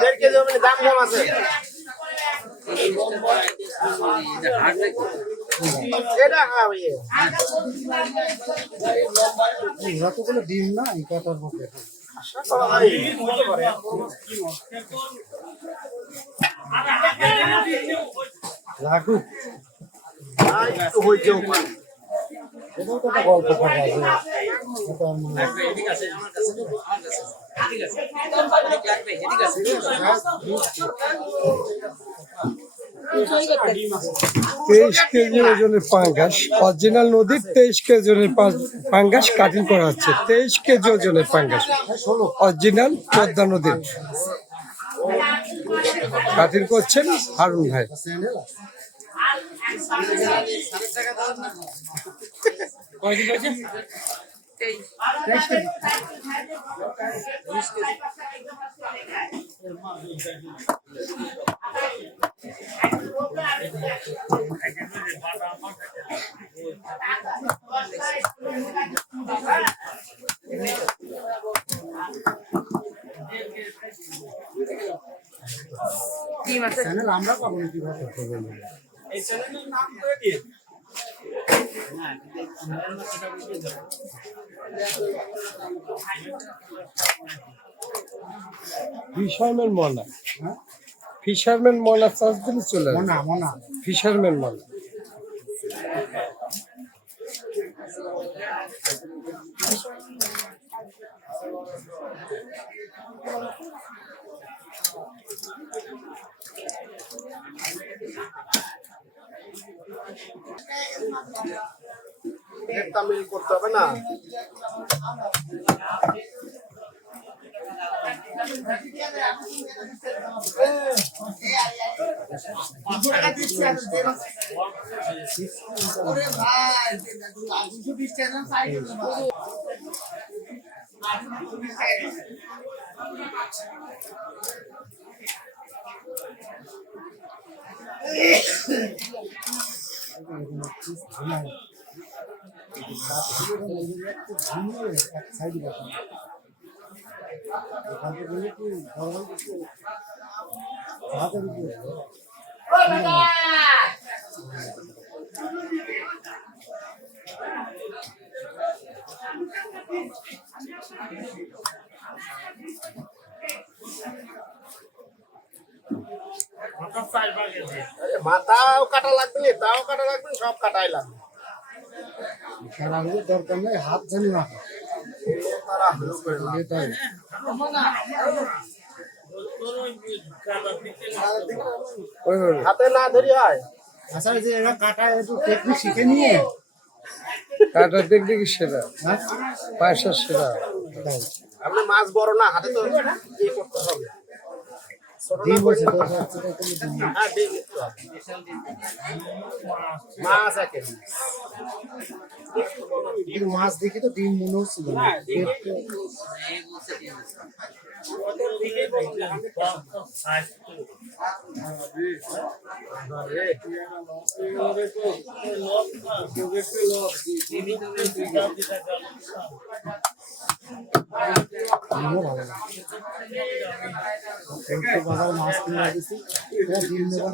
দেড় কেজি দাম কম আছে। হ্যাঁ যতগুলো ডিম না এই কটার মধ্যে? লাগুক একটু হইছে এটাও তো একটা গল্প আছে। তেইশ কেজি ওজনের পাঙ্গাস অরিজিনাল নদীর তেইশ কেজি ওজনের পাঙ্গাস কাটিং করা হচ্ছে। তেইশ কেজি ওজনের পাঙ্গাস অরিজিনাল পদ্মা নদীর। কাটিং করছেন হারুন ভাই। চ্যানেল আমরা পাবো না কীভাবে করবেন ফিশারম্যান মলা ফিশারম্যান মলা চার্জ দিলে চলে মনা মনা ফিশারম্যান মলা একটা মিল করতে হবে না? দেখুন মাথাও কাটা লাগবে তাও কাটা লাগবে সব কাটাই লাগবে। খেলাধুলোর দরকার নেই হাত জানি না। তারা হলো করে না। এটাই। ওই ওই, হাতে না ধরি হয়। আচ্ছা যে কাটা একটু টেকনিক শিখে নিয়ে। কাটা দেখবি সেরা। হ্যাঁ? পয়সা সেরা এটাই। আপনি মাছ বড় না হাতে তো ইয়ে করতে হবে। না ডিম দশ হাজার হ্যাঁ। মাছ কিন্তু মাছ দেখে তো ডিম মনে হচ্ছিল না। পেট ডিমও ভালো না তো বাজারে মাছ কিনে রাখছি ডিম নেবার